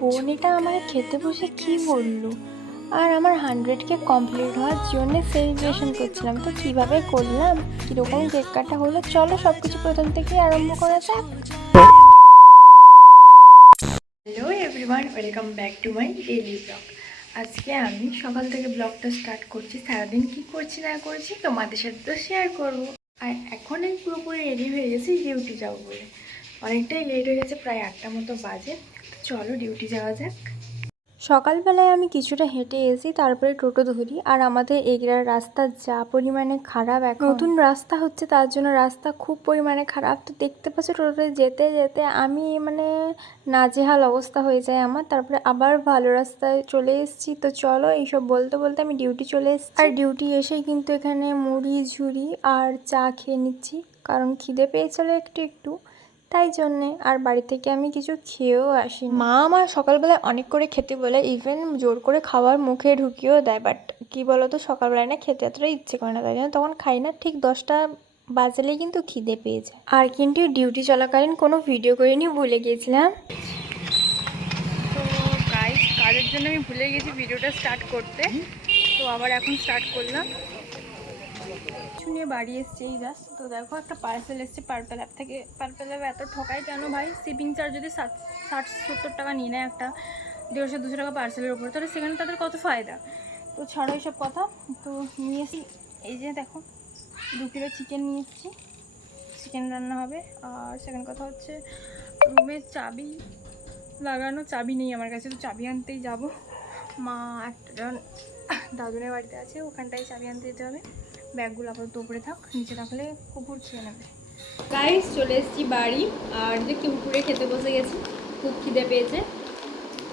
বোন এটা আমার খেতে বসে কি বললো। আর আমার 100K কমপ্লিট হওয়ার জন্য সেলিব্রেশন করছিলাম, তো কিভাবে করলাম, কীরকম কেক কাটা হলো, চলো সব কিছু প্রথম থেকে আরম্ভ করা যাক। Hello everyone, welcome back to my daily blog. আজকে আমি সকাল থেকে ব্লগটা স্টার্ট করছি। সারাদিন কি করছি না করছি তোমাদের সাথে তো শেয়ার করবো। আর এখন আমি পুরোপুরি রেডি হয়ে গেছি ডিউটি যাবো বলে। অনেকটাই লেট হয়ে গেছে, প্রায় 8টা মতো বাজে। তো চলো ডিউটি যাওয়া যাক। সকালবেলায় আমি কিছুটা হেঁটে এসেছি, তারপরে টোটো ধরি। আর আমাদের এগরার রাস্তা যা পরিমাণে খারাপ, এখন নতুন রাস্তা হচ্ছে তার জন্য রাস্তা খুব পরিমাণে খারাপ। তো দেখতে পাচ্ছ টোটোতে যেতে যেতে আমি নাজেহাল অবস্থা হয়ে যায় আমার। তারপরে আবার ভালো রাস্তায় চলে এসেছি। তো চলো এইসব বলতে বলতে আমি ডিউটি চলে এসেছি। আর ডিউটি এসেই কিন্তু এখানে মুড়ি ঝুড়ি আর চা খেয়ে নিচ্ছি, কারণ খিদে পেয়েছিল একটু একটু, তাই জন্যে। আর বাড়ি থেকে আমি কিছু খেয়েও আসি। মা আমার সকালবেলায় অনেক করে খেতে বলে, ইভেন জোর করে খাবার মুখে ঢুকিয়েও দেয়। বাট কী বলো তো, সকালবেলায় না খেতে এতটা ইচ্ছে করে না, তাই জন্য তখন খাই না। ঠিক 10টা বাজলেই কিন্তু খিদে পেয়ে যায়। আর কিন্তু ডিউটি চলাকালীন কোনো ভিডিও করিনি, ভুলে গিয়েছিলাম। তো গাইস, কাজের জন্য আমি ভুলে গেছি ভিডিওটা স্টার্ট করতে, তো আবার এখন স্টার্ট করলাম। নিয়ে বাড়ি এসছে এই জাস্ট। তো দেখো একটা পার্সেল এসছে পার্পেল অ্যাপ থেকে। পার্পেল অ্যাপ এত ঠকায় কেন ভাই? শিপিং চার্জ যদি 60-70 টাকা নিয়ে নেয় একটা 150-200 টাকা পার্সেলের উপর, তাহলে সেখানে তাদের কত ফায়দা। তো ছাড়ো এইসব কথা। তো নিয়ে এসি, এই যে দেখো 2 কিলো চিকেন নিয়ে এসেছি, চিকেন রান্না হবে। আর সেকেন্ড কথা হচ্ছে রুমের চাবি লাগানো, চাবি নেই আমার কাছে, তো চাবি আনতেই যাব। মা একটা দাদুনের বাড়িতে আছে, ওখানটায় চাবি আনতে যেতে হবে। ব্যাগগুলো আপাতত উপরে থাক, নিচে রাখলে কুকুর খেয়ে নেবে। গাইস, চলে এসেছি বাড়ি। আর যে কুকুরে খেতে বসে গেছি, খুব খিদে পেয়েছে।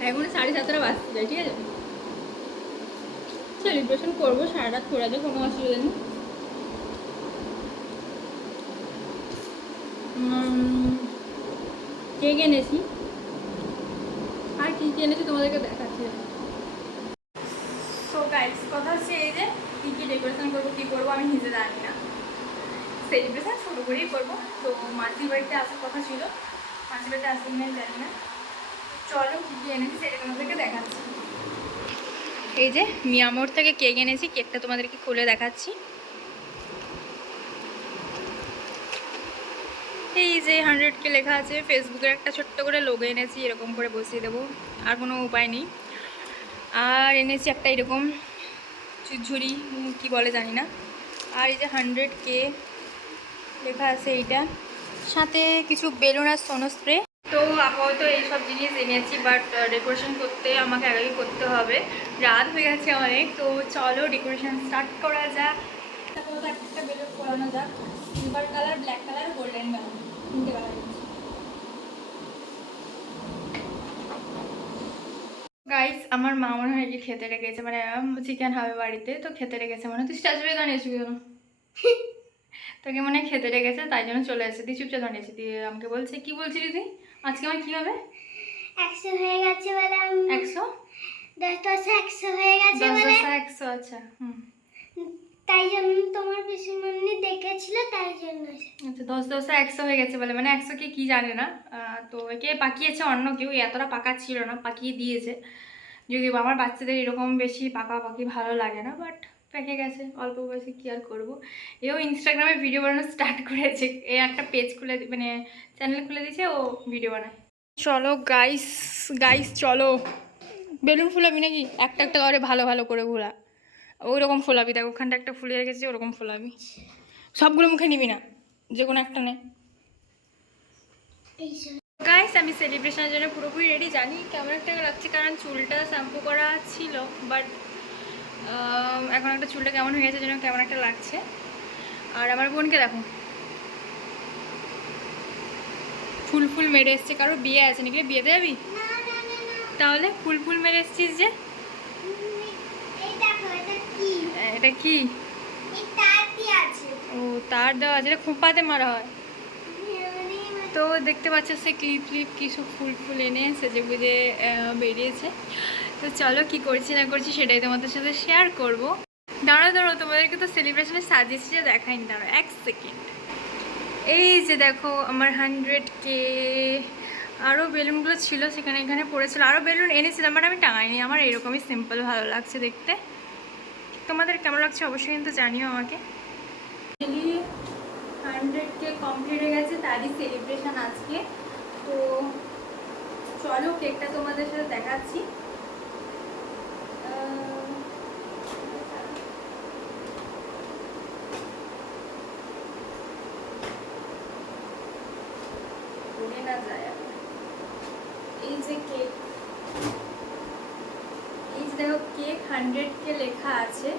এখন 7:30 বাজতে যায়, ঠিক আছে। সেলিব্রেশন করবো সারা রাত, করে যায়, কোনো অসুবিধা নেই। কেক এনেছি, আর কী কী এনেছি তোমাদেরকে দেখাচ্ছি। তো গাইস, কথা হচ্ছে এই যে কী কী ডেকোরেশন করবো, কী করবো আমি নিজে জানি না। সেলিব্রেশন শুরু করেই করবো। তো মাসির বাড়িতে আসার কথা ছিল, মাসির বাড়িতে আসতে নেই জানি না। চলো কী কী এনেছি সেটা তোমাদেরকে দেখাচ্ছি। এই যে মিয়ামোর থেকে কেক এনেছি, কেকটা তোমাদেরকে খুলে দেখাচ্ছি। এই যে 100K লেখা আছে, ফেসবুকের একটা ছোট্ট করে লোগো এনেছি, এরকম করে বসিয়ে দেবো, আর কোনো উপায় নেই। আর এনেছি একটা এরকম ঝুড়ি, কি বলে জানি না। আর এই যে 100K লেখা আছে এইটা, সাথে কিছু বেলুন আর সোনো স্প্রে। তো আপাতত এইসব জিনিস এনেছি, বাট ডেকোরেশন করতে আমাকে আগেই করতে হবে, রাত হয়ে গেছে অনেক। তো চলো ডেকোরেশন স্টার্ট করা যাক। একটা বেলুন করানো যাক, silver colour, black colour, golden colour, 3টে কালার। গাইস, আমার মা মনে হয় কি খেতে রেখেছে, মানে চিকেন হবে বাড়িতে, তো খেতে রেখেছে মনে হয়। তুই স্ট্যাচু বেগে দাঁড়িয়েছি কেন? তোকে মনে হয় খেতে রেখেছে, তাই জন্য চলে এসেছে। তুই চুপচাপ দাঁড়িয়েছি, দিয়ে আমাকে বলছে, কি বলছিলি তুই? আজকে আমার কি হবে? 100 হয়ে গেছে বলে। 100? 10 হয়ে গেছে বলে। 100, আচ্ছা। তাই জন্য তোমার পিসিমণি দেখেছিল, তাই জন্য। আচ্ছা, 10 হয়ে গেছে বলে, মানে 100 কি জানে না। তো একে পাকিয়েছে অন্য কেউ, এতটা পাকা ছিল না, পাকিয়ে দিয়েছে। যদি আমার বাচ্চাদের এরকম বেশি পাকাপাকি ভালো লাগে না, বাট পেকে গেছে অল্প বয়সে, কী আর করবো। এও ইনস্টাগ্রামে ভিডিও বানানো স্টার্ট করেছে, এ একটা পেজ খুলে, মানে চ্যানেল খুলে দিয়েছে, ও ভিডিও বানায়। চলো গাইস, চলো। বেলুন ফুলাবি নাকি? একটা একটা করে ভালো ভালো করে ঘোরা, ওই রকম ফোলাবি। দেখ ওখানটা একটা ফুলিয়ে রেখেছি, ওরকম ফোলাবি। সবগুলো মুখে নিবি না, যে কোনো একটা নে। গাইস, আমি সেলিব্রেশনের জন্য পুরোপুরি রেডি। জানি কেমন একটা লাগছে, কারণ চুলটা শ্যাম্পু করা ছিল, বাট এখন একটা চুলটা কেমন হয়ে গেছে, যেন কেমন একটা লাগছে। আর আমার বোনকে দেখো, ফুল মেরে এসছে। কারো বিয়ে আছে নাকি? বিয়েতে যাবি? তাহলে ফুল মেরে এসছিস যে? এটা কি? ও, তার দেওয়া আছে, এটা খোঁপাতে মারা হয়। তো দেখতে পাচ্ছ সে ক্লিপ কিছু ফুল এনে সেজে গুজে বেরিয়েছে। তো চলো কি করছি না করছি সেটাই তোমাদের সাথে শেয়ার করব। দাঁড়াও, তোমাদেরকে তো সেলিব্রেশনে সাজিয়েছি, যে দেখাইনি, দাঁড়াও 1 সেকেন্ড। এই যে দেখো আমার 100K আরও বেলুনগুলো ছিল সেখানে এখানে পড়েছিল, আরও বেলুন এনেছিলাম বাট আমি টাঙাইনি। আমার এরকমই সিম্পল ভালো লাগছে দেখতে। তোমাদের কেমন লাগছে অবশ্যই কিন্তু জানিও আমাকে। 100K কমপ্লিট হয়ে গেছে, তারই সেলিব্রেশন আজকে। তো চলো কেকটা তোমাদের সাথে দেখাচ্ছি। পড়ে না যায়। এই যে কেক, এই যে দেখো কেক 100K লেখা আছে।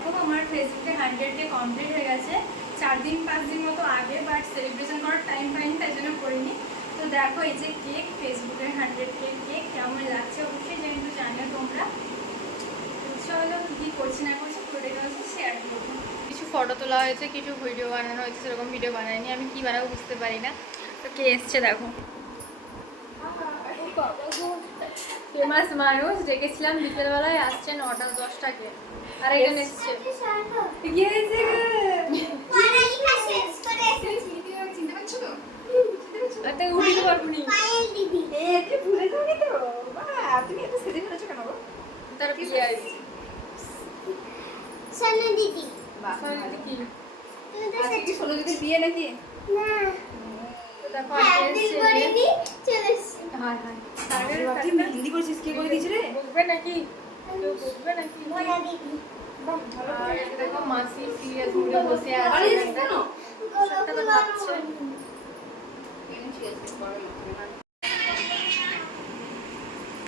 তো আমার ফেসবুকে 100K কমপ্লিট হয়ে গেছে 4 দিন 5 দিন মতো আগে, বাট সেলিব্রেশন করার টাইম পাইনি, তাই জন্য করিনি। তো দেখো এই যে কেক, ফেসবুকের 100K কেক কেমন লাগছে অবশ্যই কিন্তু জানিও তোমরা। চলো কী করছি না করছি পুরোটাই তোমার শেয়ার করবো। কিছু ফটো তোলা হয়েছে, কিছু ভিডিও বানানো হয়েছে, সেরকম ভিডিও বানাইনি। আমি কি বানাবো বুঝতে পারি না। তো কে এসছে দেখো, ফেমাস মানুষ, ডেকেছিলাম বিকেলবেলায়, আসছে 9টা 10টাকে। আর একজন এসছে। কি হয়েছে গো? উঠিতে পারবো নি। তার বিয়ে আছে। সোনা দিদি কি ষোলো দিদির বিয়ে নাকি? না তো দেখো একদিন করিনি চলে এসেছি। হায় হায় হিন্দি করেছিস কে করে দিয়েছে রে? বকবে নাকি? কেউ বকবে নাকি? সোনা দিদি আর এই দেখো মাসি সিরিয়াস মুডে বসে আছে। সেটা তো খাচ্ছে।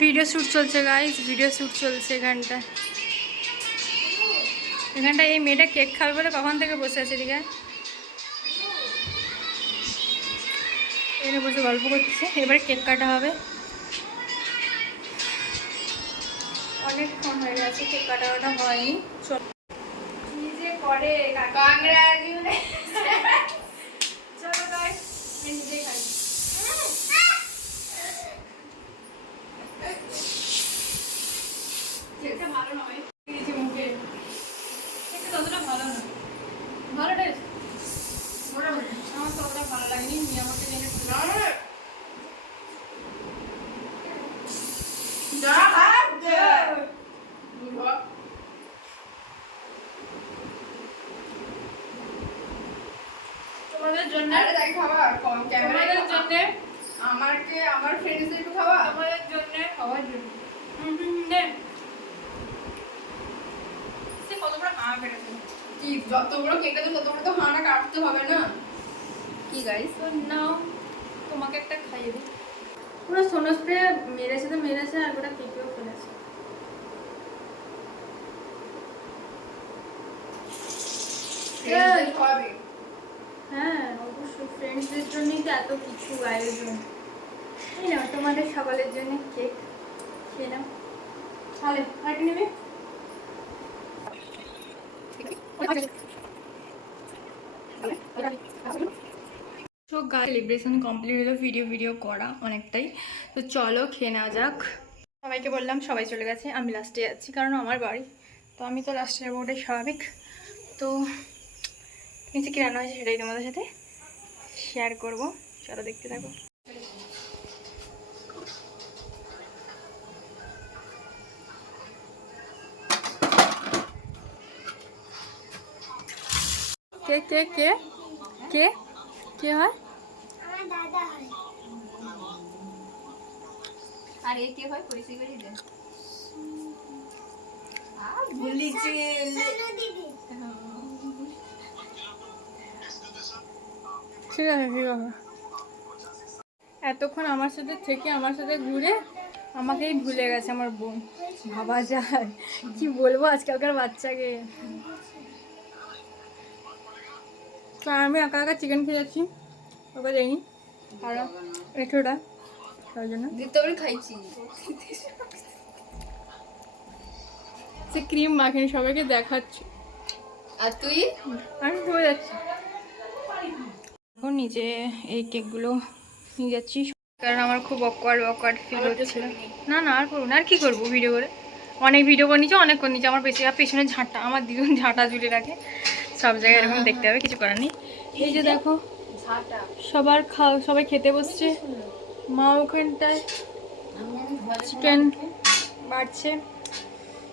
ভিডিও শ্যুট চলছে গাইস, ভিডিও শ্যুট চলছে এখানটায়। এখানটায় এই মেয়েটা কেক খাবে বলে কখন থেকে বসে আছে এদিকে। এখানে বসে গল্প করছে, এবারে কেক কাটা হবে। অনেকক্ষণ হয়ে গেছে কেক কাটাটা হয়নি। কি যে করে চলো গাইস নিজেই খাই। কেকটা ভালো নয়, দিয়েছি মুখে। কেকটা ততটা ভালো না, ভালো টেস্ট মোটামুটি, আমার ততটা ভালো লাগেনি। নিয়ে আমাকে জেনে তোমাদের জন্য, তোমাদের জন্য, আমার ফ্রেন্ডস একটু খাওয়া তোমাদের জন্য, খাওয়ার জন্য। সে কত বড় হাঁ কেটেছে। কি যত বড় কেক আছে তত বড় তো হাঁটা কাটতে হবে না কি গাইস? তো নাও তোমাকে একটা খাইয়ে দিই। পুরো সোনো স্প্রে মেরেছে তো মেরেছে, আর গোটা কেকেও ফেলেছে। খাওয়াবে হ্যাঁ অবশ্যই, ফ্রেন্ডসদের জন্যই তো এত কিছু আয়োজন। এই নাও তোমাদের সকলের জন্য কেক, খেয়ে নাও। তাহলে আর কি নেবে? তো সেলিব্রেশন কমপ্লিট হলো, ভিডিও করা অনেকটাই। তো চলো খেয়ে নেওয়া যাক। সবাইকে বললাম, সবাই চলে গেছে, আমি লাস্টে যাচ্ছি কারণ আমার বাড়ি। তো আমি তো লাস্টে যাবো, ওটাই স্বাভাবিক। তো নিচে কী রান্না হয়েছে সেটাই তোমাদের সাথে শেয়ার করবো, চলো দেখতে থাকো। কে কে কে কে কে হয়? আমার দাদা হয়। আর এ কে হয় পরিচয় করে দেন। সোনা দিদি ঠিক আছে ঠিক আছে। এতক্ষণ আমার সাথে থেকে আমার সাথে ঘুরে আমাকেই ভুলে গেছে আমার বোন। ভাবা যায়, কি বলবো আজকালকার বাচ্চাকে। তো আমি একা একা চিকেন খেয়ে যাচ্ছি, ওকে দেয়নি আর এটোটা, তাই জন্য দিতে করে খাইছি। সে ক্রিম মাখিনি, সবাইকে দেখাচ্ছি। আর তুই? আমি ধরে যাচ্ছি এখন নিচে, এই কেকগুলো নিয়ে যাচ্ছি কারণ আমার খুব অকওয়ার্ড ফিল হচ্ছিল। না না আর করবো না, আর কি করবো ভিডিও করে, অনেক ভিডিও করে নিচ্ছে, অনেক করে নিচ্ছে। আমার বেশি পেছনে ঝাঁটা, আমার দ্বিগুণ ঝাঁটা ঝুলে রাখে, সব জায়গায় এরকম দেখতে হবে, কিছু করার নেই। এই যে দেখো সবার সবাই খেতে বসছে, মা ওখানটায় চিকেন বাড়ছে।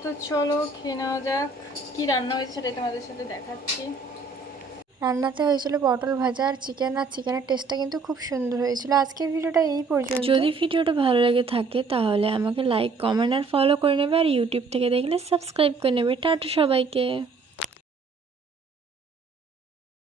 তো চলো খেয়ে নেওয়া যাক। কী রান্না হয়েছে সেটাই তোমাদের সাথে দেখাচ্ছি। রান্নাতে হয়েছিল পটল ভাজা আর চিকেনের টেস্টটা কিন্তু খুব সুন্দর হয়েছিল। আজকের ভিডিওটা এই পর্যন্ত। যদি ভিডিওটা ভালো লেগে থাকে তাহলে আমাকে লাইক, কমেন্ট আর ফলো করে নেবে, আর ইউটিউব থেকে দেখলে সাবস্ক্রাইব করে নেবে। টাটা সবাইকে।